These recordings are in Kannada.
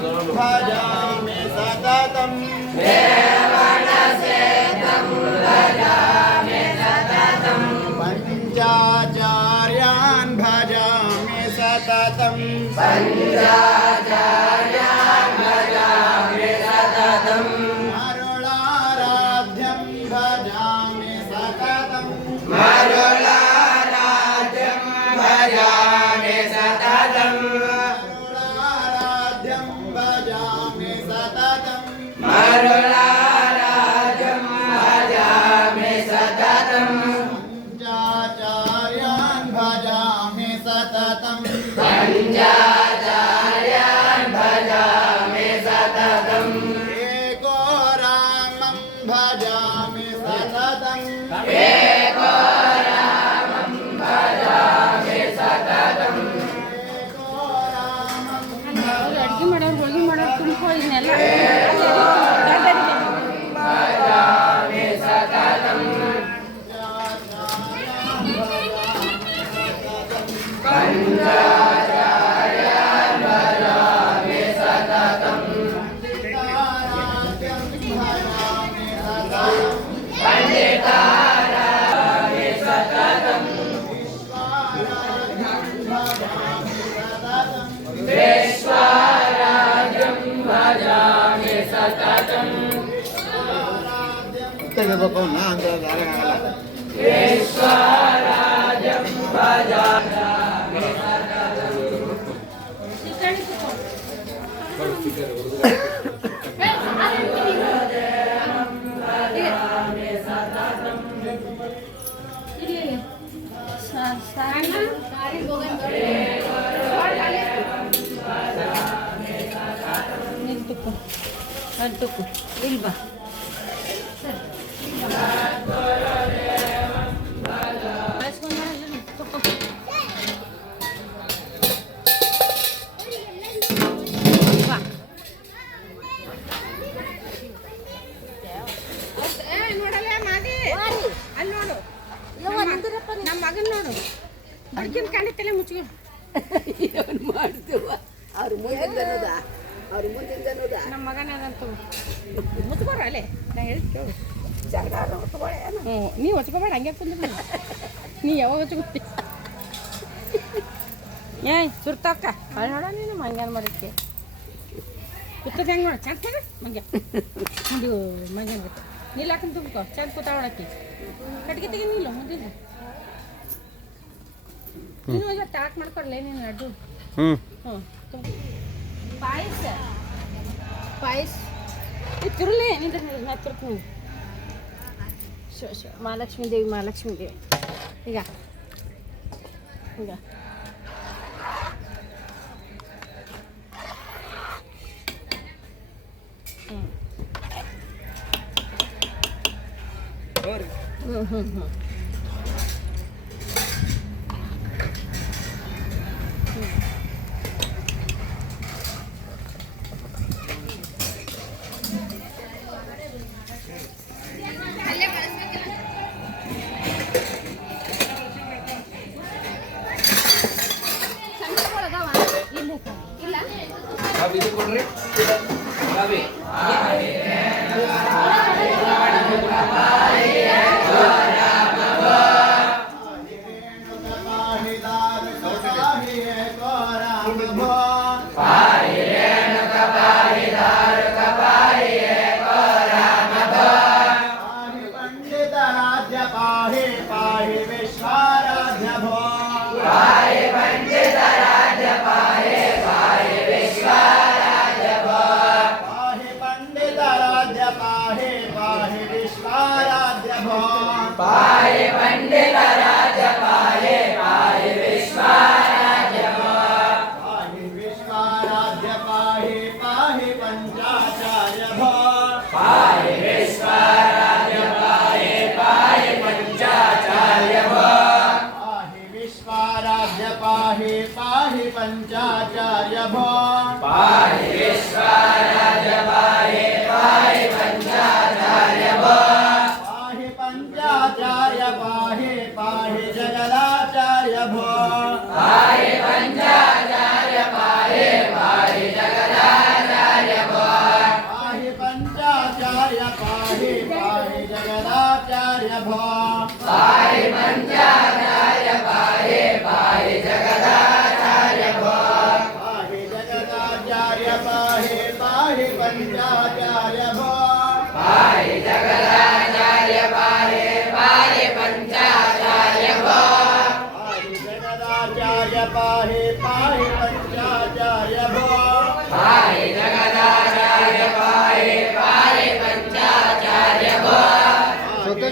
भजामि सततं पञ्चाचार्यान् भजामि सततं मरुळाराध्यं भजामि सततं मरुळाराध्यं भजामि सततं मरुळाराध्यं भजामि सततं पञ्चाचार्यान् भजामि सततं पञ्चाचार्यान् भजामि सततं एको रामं भजामि सततं एको रामं भजामि सततं एको रामं ಅಡುಗೆ ಮಾಡೋರು ಹೋಳಿಗೆ ಮಾಡೋರು ತುಂಬ ಇದನ್ನೆಲ್ಲ भजामि सततं पञ्चाचार्यान् भजामि सततं पण्डिताराध्यं भजामि सततं पण्डिताराध्यं सततं विश्वाराध्यं भजामि सततं विश्वाराध्यं भजामि ನಿಂತುಕೋ ಅಡ್ಡಕ್ಕೂ ಇಲ್ವಾ ನಮ್ಮ ಮಗನ ನೋಡು ಅಡ್ಗಿನ ಕಾಣಿತಲ್ಲ ಮುಚ್ಕೊ ಮಾಡ್ತೀವ ಅವ್ರ ಮುಂದಿನ ಅವ್ರ ಮುಂದಿನ ನಮ್ಮ ಮಗನ ಅದಂತ ಮುಚ್ಕೋರ ಅಲ್ಲೇ ನಾ ಹೇಳ್ತು ಹ್ಞೂ ನೀವು ಹೊಚ್ಕೋಬೇಡ ಹಂಗೆ ಕುಂದ್ರೆ ನೀ ಯಾವಾಗ ಹೊಚ್ಕೊತಿ ಸುರ್ತಕ್ಕ ಅಲ್ಲಿ ನೋಡ ನೀನು ಮಂಗ್ಯಾನ ಮಾಡೋಕ್ಕೆ ಕೂತದ ಹೆಂಗೆ ನೋಡ ಚಂದ ಕೊಡ ಮಂಗ್ಯ ಇದು ಮಂಗ್ಯಾನ ಗೊತ್ತ ನೀರು ಹಾಕೊಂಡು ತುಂಬ್ಕೊ ಚಂದ ಕೂತಾವಳಕ್ಕೆ ಕಟ್ಗೆ ತೆಗಿ ನೀಲ್ಲ ಮುಂದಿನ ನೀನು ಈಗ ಸ್ಟಾರ್ಟ್ ಮಾಡ್ಕೊಡ್ಲೇ ನೀನು ಲಡ್ಡು ಹ್ಞೂ ಪಾಯಸ ಪಾಯಸ ಇದು ತಿರುಲೇ ನಿಂತ ನಾ ತಿರ್ತೀನಿ ಮಹಾಲಕ್ಷ್ಮೀ ದೇವಿ ಈಗ ಈಗ ಹ್ಞೂ पाहि पंडित राज पाहि पाहि विश्वाराध्य पाहि विश्वाराध्य पाहि पाहि पंचाचार्य पाहि विश्वाराध्य पाहि पाहि पंचाचार्य पाहि विश्वाराध्य पाहि पाहि पंचाचार्य पाहि विश्वाराध्य पाहि पाहि पंचाचार्य पंचाचार्य पाहि पाहि जगदाचार्य पाहि पंचाचार्य पाहि पाहि जगदाचार्य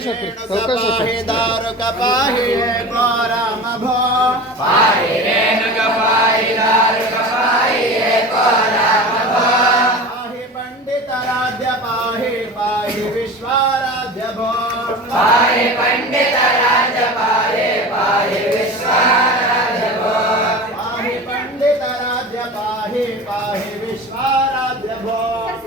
ಹಾಕ್ರಿ ಅವಕಾಶ पाहि दारुक पाहि हे गौराम भो पाहि रेणुक पाहि दारुक पाहि हे गौराम भो पाहि पंडित राज्य पाहि पाहि विश्वाराध्य भो पाहि पंडित राज्य पाहि पाहि विश्वाराध्य भो पाहि पंडित राज्य पाहि पाहि विश्वाराध्य भो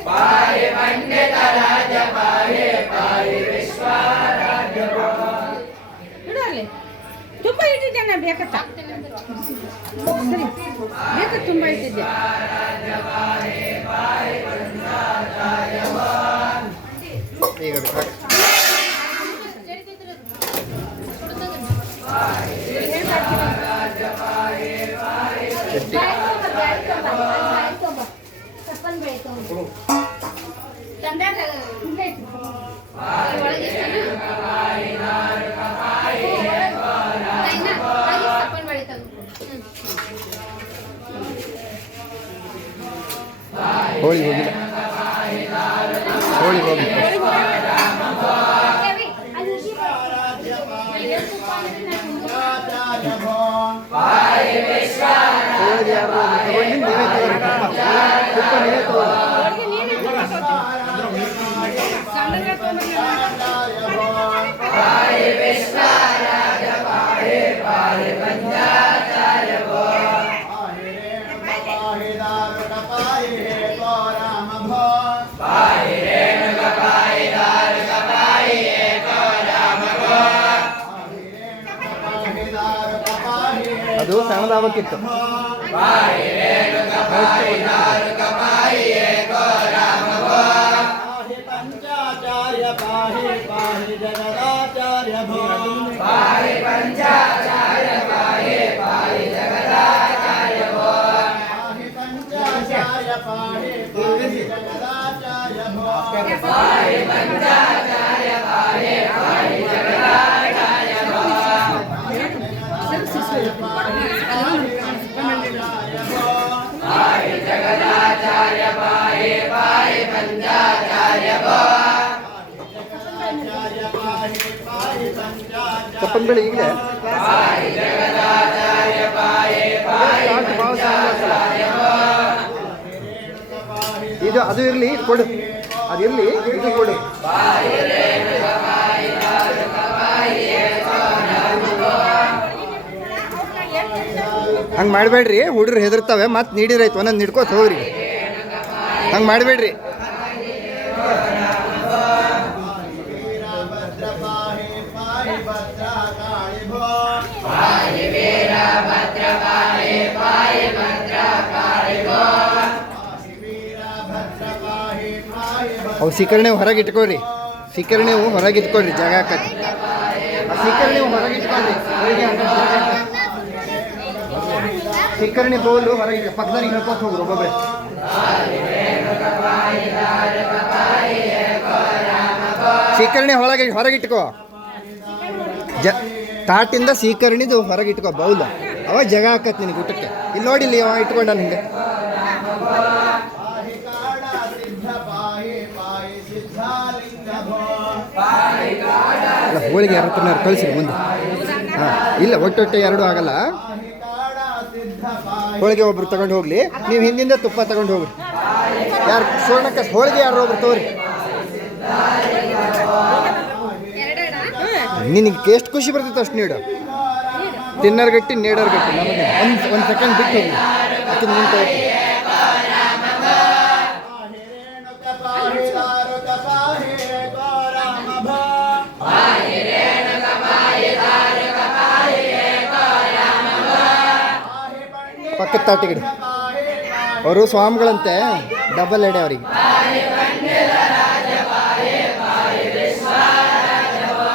पाहि पंडित राज्य पाहि पाहि विश्वाराध्य भो ಇಡು ಅಲ್ಲಿ ತುಂಬ ಇಟ್ಟಿದ್ದೆ ನಾನು ಬೇಕತ್ತ ಸರಿ ಬೇಕ ತುಂಬ ಇಟ್ಟಿದ್ದೆ ಈಗ ಅದಕ್ಕೆ ಹಾಕಿ ಚಟ್ನಿ ಹೋಳಿಗೆ ಹೋಗಿಲ್ಲ ಹೋಳಿಗೆ ಹೋಗಿ आचार्य भो ಹೋಳಿಗೆ ಯಾರು ತಗೊಂಡು ನೀವೇ ತಗೊಳ್ಳಿ ತುಪ್ಪ ನೀವೇ ತಗೊಳ್ಳಿ आचार्य भो पाहि विश्वाराध्य पाहि पाहि पंचाचार्य भो पाहि रेणुक पाहि दारुक पाहि हे गौराम भो पाहि रेणुक पाहि दारुक पाहि हे गौराम भो पाहि रेणुक पाहि दारुक पाहि हे ಅದು ಸಣ್ಣದಾಗಬೇಕಿತ್ತು पाहि रेणुक पाहि दारुक पाहि हे गौराम भो पाहि पंचाचार्य पाहि पाहि जगदाचार्य भो पाहि पंचाचार्य पाहि पाहि जगदाचार्य भो पाहि पंचाचार्य पाहि पाहि जगदाचार्य भो पाहि पंचाचार्य पाहि पाहि जगदाचार्य भो पाहि जगदाचार्य पाहि पाहि पंचाचार्य भो जगदाचार्य पाहि पाहि पंचाचार्य ಚಪ್ಪನ್ ಬೇಳೆ ಈಗಲೇ पाहि जगदाचार्य पाहि पाहि ಸಾಕು ಭಾಳ पंचाचार्य भो ಇದು ಅದು ಇರಲಿ ಇದು ಕೊಡು ಅದು ಇರಲಿ ಇದು ಕೊಡು पाहि रेणुक पाहि दारुक पाहि हे गौराम भो ಹಂಗೆ ಮಾಡಬೇಡ್ರಿ ಹುಡುಗ್ರು ಹೆದರ್ತಾವೆ ಮತ್ತೆ ನೀಡಿರೈತೆ ಒಂದೊಂದು ನಿಡ್ಕೋತ ಹೋಗ್ರಿ ಹಂಗೆ ಮಾಡಬೇಡ್ರಿ वीरभद्र पाहि पाहि भद्रा काळी भो पाहि वीरभद्र पाहि पाहि भद्रा काळि भो पाहि वीरभद्र पाहि पाहि ಅವು ಸೀಕರಣೆ ಹೊರಗೆ ಇಟ್ಕೊಳ್ರಿ ಸೀಕರಣೆ ಹೊರಗೆ ಇಟ್ಕೊಳ್ರಿ ಜಾಗ ಹಾಕತ್ತೆ ಆ ಸೀಕರಣೆ ಹೊರಗೆ ಇಟ್ಕೊಳ್ರಿ ಹೋಳಿಗೆ ಹಾಕೋ ಜಾಗ ಹಾಕತ್ತೆ. ಸೀಕರಣೆ ಬೋಲು ಹೊರಗೆ ಪಕ್ಕದಲ್ಲಿ ಹೇಳ್ಕೊತ ಹೋಗ್ರು ಒಬ್ಬೊಬ್ಬರೇ ಸೀಕರಣೆ ಹೊರಗೆ ಇಟ್ಕೋ ತಾಟಿಂದ ಸೀಕರಣಿದು ಹೊರಗೆ ಇಟ್ಕೋ ಬೌಲ್ ಅವಾಗ ಜಾಗ ಹಾಕತ್ತೆ ನಿನಗೆ ಊಟಕ್ಕೆ ಇಲ್ಲಿ ನೋಡಿ ಇಲ್ಲಿ ಅವ ಇಟ್ಕೊಂಡ ನಿಂಗೆ पाहि काळा सिद्ध पाहि पाहि सिद्धालिंग भो ಅಲ್ಲ ಹೋಳಿಗೆ ಯಾರ ಹತ್ರನಾರು ಕಳಿಸ್ರಿ ಮುಂದೆ ಹಾಂ ಇಲ್ಲ ಒಟ್ಟೊಟ್ಟೆ ಎರಡೂ ಆಗಲ್ಲ पाहि काळा सिद्ध पाहि ಹೋಳಿಗೆ ಒಬ್ರು ತಗೊಂಡು ಹೋಗ್ಲಿ ನೀವು ಹಿಂದಿಂದ ತುಪ್ಪ ತಗೊಂಡು ಹೋಗ್ರಿ ಯಾರು ಸುವರ್ಣಕ್ಕ ಹೋಳಿಗೆ ಯಾರು ಒಬ್ರು ತಗೋರಿ ನಿನಗೆ ಎಷ್ಟು ಖುಷಿ ಬರ್ತೈತೆ ಅಷ್ಟು ನೀಡು ತಿನ್ನರ್ ಗಟ್ಟಿ ನೇಡರ್ ಗಟ್ಟಿ ನಮಗೆ ಒಂದು ಸೆಕೆಂಡ್ ಬಿಟ್ಟು ಹೋಗಿ ಆಕೆ ನಿಂತು पाहि रेणुक पाहि दारुक पाहि हे गौराम भो पाहि रेणुक पाहि दारुक पाहि हे गौराम भो पाहि पंडित ಪಕ್ಕದ ತಾಟಿಗಡಿ पाहि पाहि ಅವರು ಸ್ವಾಮಿಗಳಂತೆ ಡಬಲ್ ಎಡೆ ಅವರಿಗೆ पाहि पंडित राज्य पाहि पाहि विश्वाराध्य भो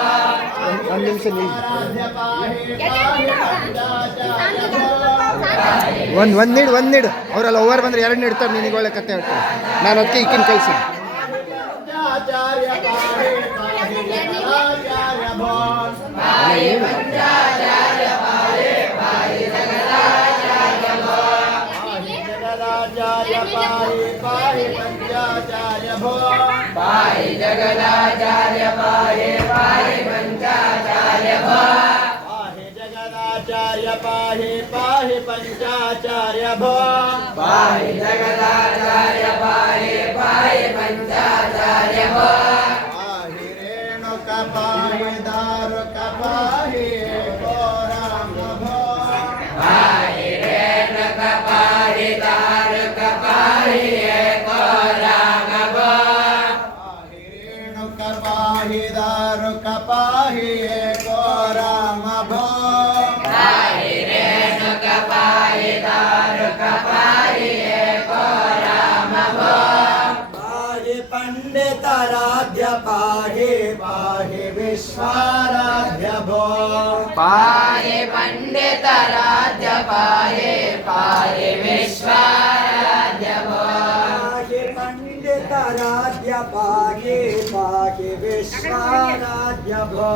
ಒಂದು ನಿಮಿಷ ನಿಲ್ಲಿ राज्य पाहि पाहि पंचाचार्य भो ಒಂದು ನೀಡು ಅವರೆಲ್ಲ ಓವರ್ ಬಂದ್ರೆ ಎರಡು ನೀಡ್ತಾರೆ ನಿನಗೆ ಒಳ್ಳೆ ಕತೆ ಹೇಳ್ತಾರೆ ನಾನು ಅದಕ್ಕೆ ಈಕಿನ ಕಳಿಸಿ पंचाचार्य पाहि पाहि जगदाचार्य भो पाहि पंचाचार्य पाहि पाहि जगदाचार्य भो पाहि जगदाचार्य जगदाचार्य पाहि पाहि पंचाचार्य भो पाहि जगदाचार्य पाहि पाहि पंचाचार्य भो पाहि जगदाचार्य पाहि पाहि पंचाचार्य भो पाहि जगदाचार्य पाहि पाहि पंचाचार्य भो पाहि रेणुका पाहि दारुका पाहि एको राम भो पाहि रेणुका पाहि दारुका पाहि एको राम भो पाहि रेणुका पाहि दारुका पाहि एको राम भो पाहि रेणुका पाहि दारुका पाहि एको राम भो पाहि पंडिताराध्य पाहि पाहि विश्वाराध्य भो पाहि पंडिताराध्य पाहि पाहि विश्वाराध्य भो पाहि पंडिताराध्य पाहि पाहि विश्वाराध्य भो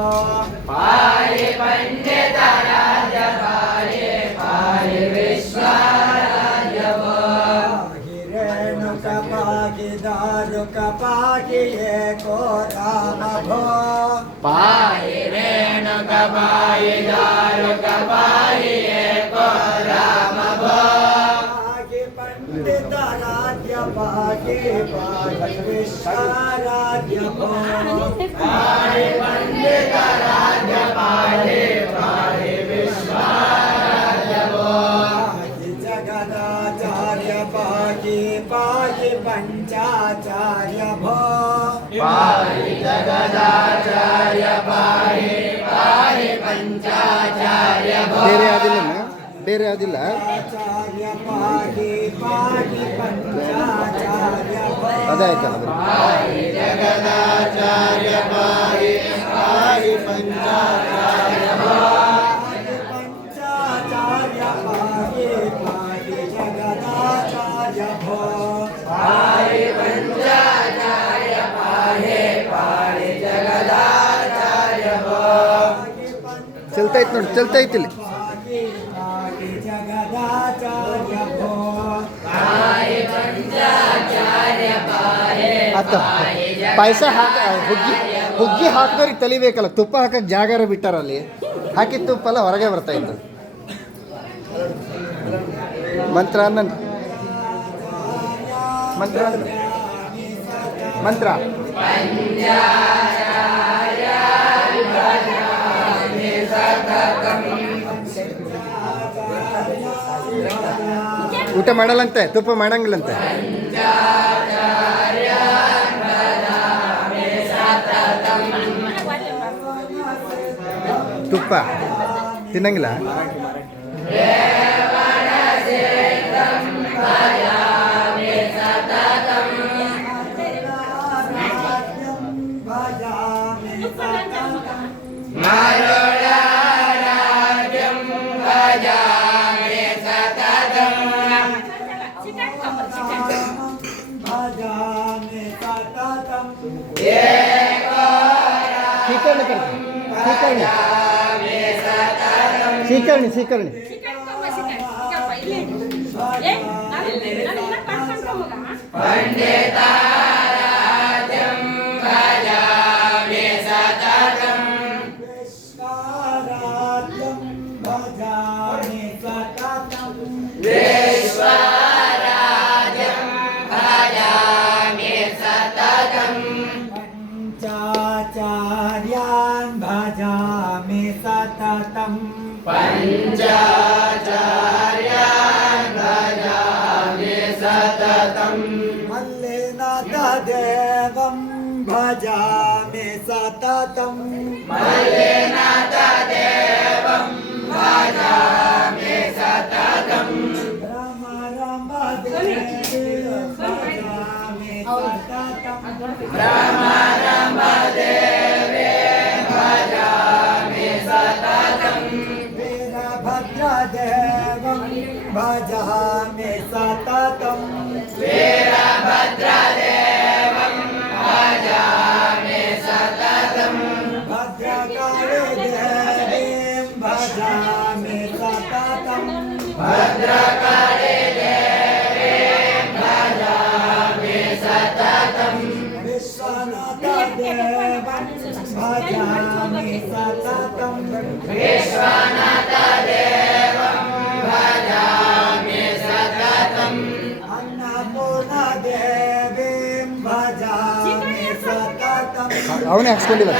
पाहि पंडिताराध्य पाहि पाहि विश्वाराध्य भो पाहि रेणुका पाहि दारुका पाहि एको राम भो पाहि रेणुका पाहि दारुका पाहि एको राम भो पाहि पंडिताराध्य पाहि पाहि विश्वाराध्य भो पाहि पंडिताराध्य पाहि पाहि विश्वाराध्य भो पाहि जगदाचार्य पाहि पाहि पंचाचार्य भो पाहि जगदाचार्य पाहि पाहि पंचाचार्य भो ಬೇರೆ ಆದಿಲ್ಲ ಬೇರೆ ಆದಿಲ್ಲ आचार्य पाहि पाहि पंचाचार्य भो ಅದಾಯ್ತಲ್ಲ ಅದು. पाहि जगदाचार्य पाहि पाहि पंचाचार्य भो पाहि पंचाचार्य पाहि पाहि जगदाचार्य भो पाहि पंचाचार्य पाहि पाहि जगदाचार्य भो ಚಲ್ತೈತ್ ನೋಡಿ ಚಲ್ತೈತಿ ಇಲ್ಲಿ पाहि पाहि जगदाचार्य भो पाहि पंचाचार्य पाहि ಆತ ಪಾಯಸ ಹುಗ್ಗಿ ಹಾಕಿದವ್ರಿಗೆ ತಲಿಬೇಕಲ್ಲ ತುಪ್ಪ ಹಾಕಕ್ಕೆ ಜಾಗಾರ ಬಿಟ್ಟಾರ ಅಲ್ಲಿ ಹಾಕಿದ ತುಪ್ಪ ಎಲ್ಲ ಹೊರಗೆ ಬರ್ತಾ ಇತ್ತು ಮಂತ್ರ ಅನ್ನನ್ ಮಂತ್ರ ಅನ್ನು. ಮಂತ್ರ ಊಟ ಮಾಡಲ್ಲಂತೆ ತುಪ್ಪ ಮಾಡಂಗಿಲ್ಲಂತೆ ತುಪ್ಪ ತಿನ್ನಂಗಿಲ್ಲ मरुडाराध्यं भजामि सततं भजामि सततं ಸ್ವೀಕರಣೆ ಕರ್ತ ಸ್ವೀಕರಣೆ ಸ್ವೀಕರಣೆ पंडिताराध्यं भजामि सततं विश्वाराध्यं भजामि सततं विश्वाराध्यं भजामि सततं पंचाचार्यान् भजामि सततं पञ्चाचार्यान् भजामि सततं मल्लिनाथदेवं भजामि सततं मल्लिनाथदेवं भजामि सततं भ्रमरमदेवीं भजामि सततं भ्रमरमदेवे भजामि सततं वीरभद्रदेवं भजामि सततं वीरभद्रदेवं भजामि सततं भद्रकालीदेवीं भजामि सततं भद्रकाली देवी ಅವನೇ ಹಾಕ್ಸ್ಕೊಂಡಿಲ್ಲ.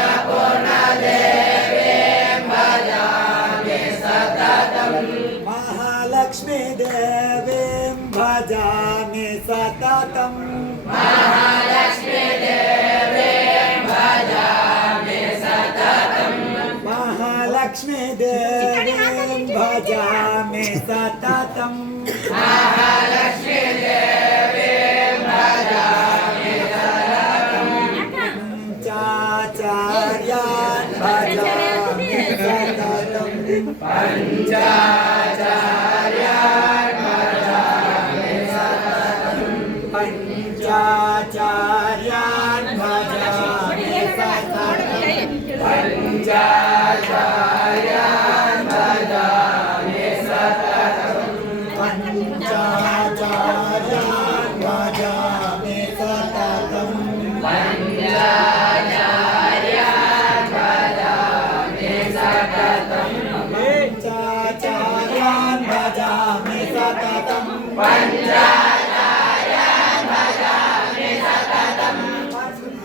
महालक्ष्मी देवीं भजामि सततं महालक्ष्मी देवीं भजामि सततं पंचाचार्यान् भजामि सततं पंचाचार्यान् भजामि पंचाचार्यान् भजामि सततं पंचाचार्यान् भजामि सततं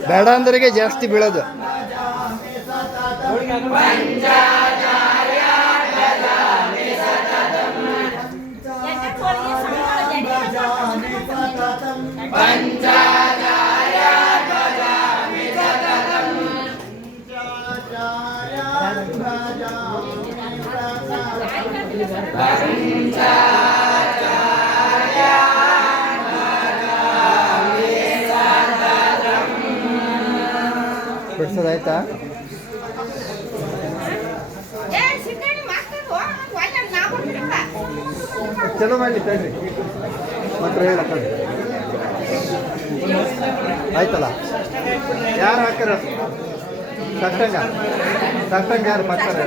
ಬೇಡ ಅಂದ್ರಿಗೆ ಜಾಸ್ತಿ ಬೀಳೋದು. ಬಿಡ್ಸೋದಾಯ್ತಾ? ಚಲೋ ಮಾಡಲಿ ತಡ್ರಿ ಮಾತ್ರ ಹೇಳಕ್ಕಂಡು ಆಯ್ತಲ್ಲ. ಯಾರು ಹಾಕ್ಯಾರ ಸಟ್ಟಂಗ ಯಾರು ಮಾಡ್ತಾರೆ?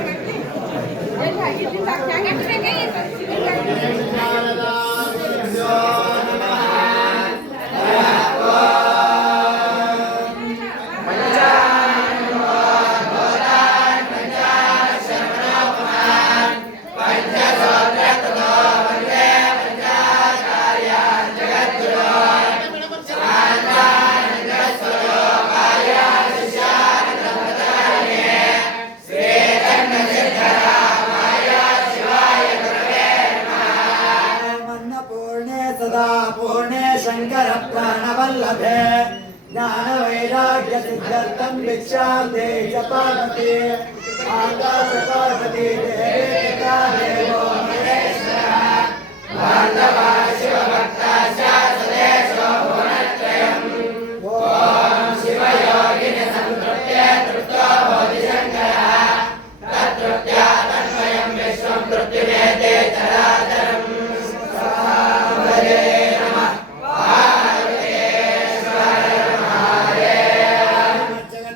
पूर्णे शंकर प्राणवल्लभे ज्ञानवैराग्य सिद्ध्यर्थं भिक्षान्ते च पार्वती आकाश पार्वती देवी देवो महेश्वरः बान्धवा शिवभक्ता सदेशो भुवनत्रयम् ॐ शिवयोगिनि संतृप्ते तृप्तो बोधिशङ्करः तत्तृप्त्या तन्मयं विश्वं तृप्तिमेते चराचरम्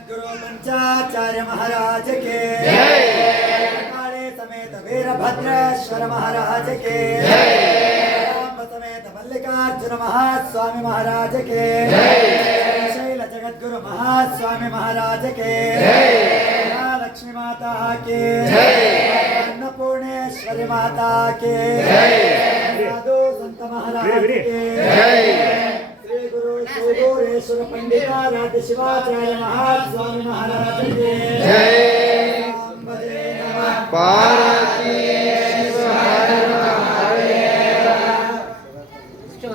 पंचाचार्य महाराज के काले समेत वीरभद्रेश्वर महाराज के राम समेत मल्लिकार्जुन महास्वामी महाराज के शैल जगद्गुरु महास्वामी महाराज के लक्ष्मी माता के अन्नपूर्णेश्वरी माता के साधु संत महाराज के श्री गुरु सूरेश्वर पंडिताराध्य शिवाचार्य महास्वामी महाराज के ಪಾರ್ವತಿ ಶಿವ